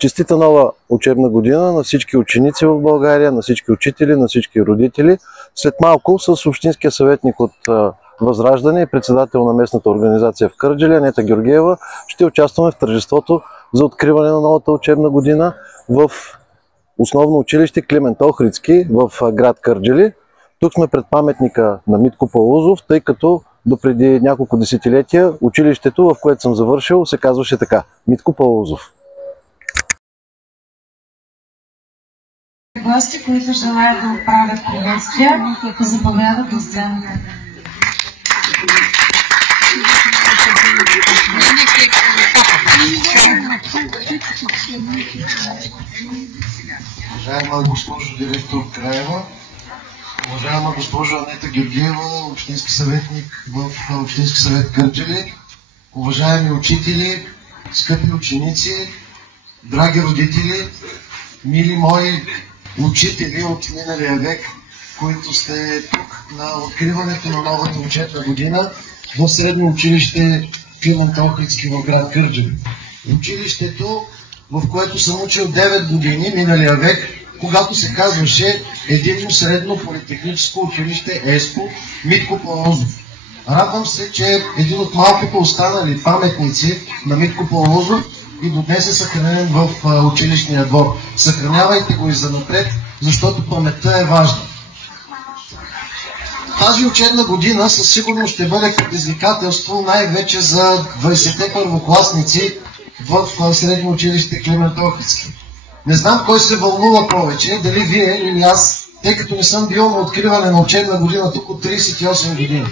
Честита нова учебна година на всички ученици в България, на всички учители, на всички родители. След малко с общинския съветник от Възраждане и председател на местната организация в Кърджали, Анета Георгиева, ще участваме в тържеството за откриване на новата учебна година в основно училище Климент Охридски в град Кърджали. Тук сме пред паметника на Митко Палузов, тъй като допреди няколко десетилетия училището, в което съм завършил, се казваше така – Митко Палузов. Гости, които желаят да отправят приветствия, заповядат до сцената. Уважаема госпожо директор Краева, уважаема госпожо Анета Георгиева, общински съветник в Общински съвет Кърджали, уважаеми учители, скъпи ученици, драги родители, мили мои учители от миналия век, които сте тук на откриването на новата учебна година в средно училище Климент Охридски в град Кърджали. Училището, в което съм учил 9 години миналия век, когато се казваше Единно средно политехническо училище ЕСПО Митко Палузов. Радвам се, че един от малкото останали паметници на Митко Палузов и до днес е съхранен в училищния двор. Съхранявайте го и занапред, защото паметта е важна. Тази учебна година със сигурност ще бъде предизвикателство най-вече за 20-те първокласници в средно училище Климент Охридски. Не знам кой се вълнува повече, дали вие или аз, тъй като не съм бил на откриване на учебна година тук от 38 години.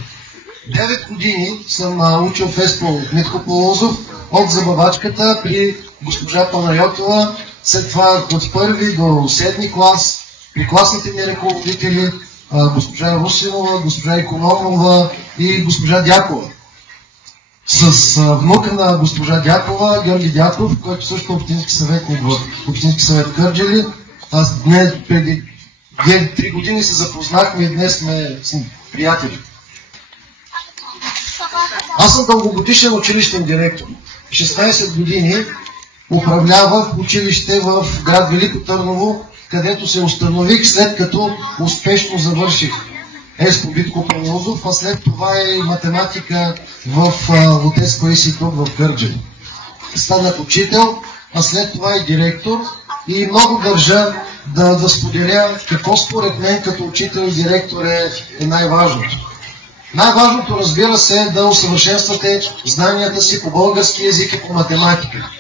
9 години съм учил в ЕСПО Митко Палузов от забавачката при госпожа Панайотова, след това от първи до 7 клас, при класните ми ръководители, госпожа Русинова, госпожа Икономова и госпожа Дякова. С внука на госпожа Дякова, Георги Дяков, който също е общински съветник в Общински съвет Кърджали. Аз днес, преди 3 години се запознахме и днес сме приятели. Аз съм дългогодишен училищен директор. 16 години управлявах училище в град Велико Търново, където се установих след като успешно завърших ЕСПО Митко Палузов, а след това и математика в ОТЕС Паисий тук в Кърджали. Станах учител, а след това и директор и много държа да споделя какво според мен като учител и директор е най-важното. Най-важното, разбира се, е да усъвършенствате знанията си по български език и по математика.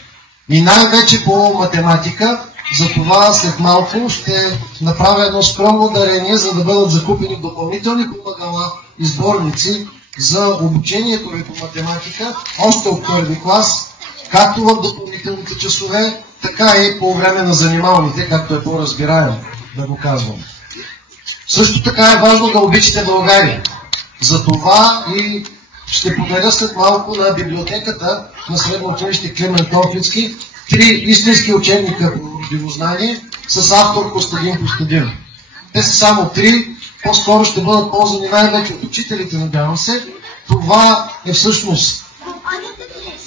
И най-вече по математика, затова след малко ще направя едно скромно дарение, за да бъдат закупени допълнителни помагала и сборници за обучението ви по математика, още от първи клас, както в допълнителните часове, така и по време на занималните, както е по-разбираемо, да го казвам. Също така е важно да обичате България. Затова и ще подаря след малко на библиотеката на средно училище Климент Охридски 3 истински учебника по родинознание с автор Костадин Костадинов. Те са само 3, по-скоро ще бъдат ползвани най-вече от учителите, надявам се. Това е всъщност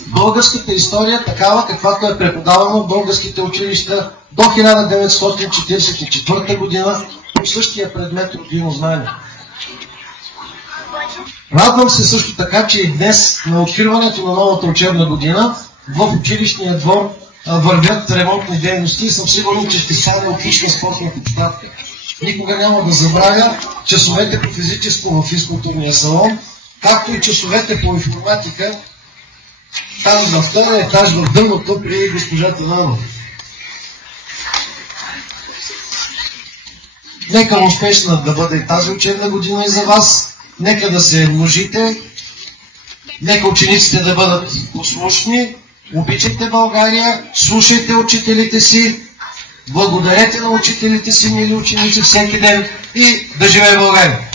българската история, такава каквато е преподавана в българските училища до 1944 година по същия предмет родинознание. Радвам се също така, че и днес на откриването на новата учебна година в училищния двор вървят ремонтни дейности и съм сигурен, че ще стане отлична спортна площадка. Никога няма да забравя часовете по физическо в физкултурния салон, както и часовете по информатика там на втория етаж в дъното при госпожа Тананова. Нека успешна да бъде и тази учебна година и за вас. Нека да се множите, нека учениците да бъдат послушни, обичайте България, слушайте учителите си, благодарете на учителите си, мили ученици, всеки ден и да живее България!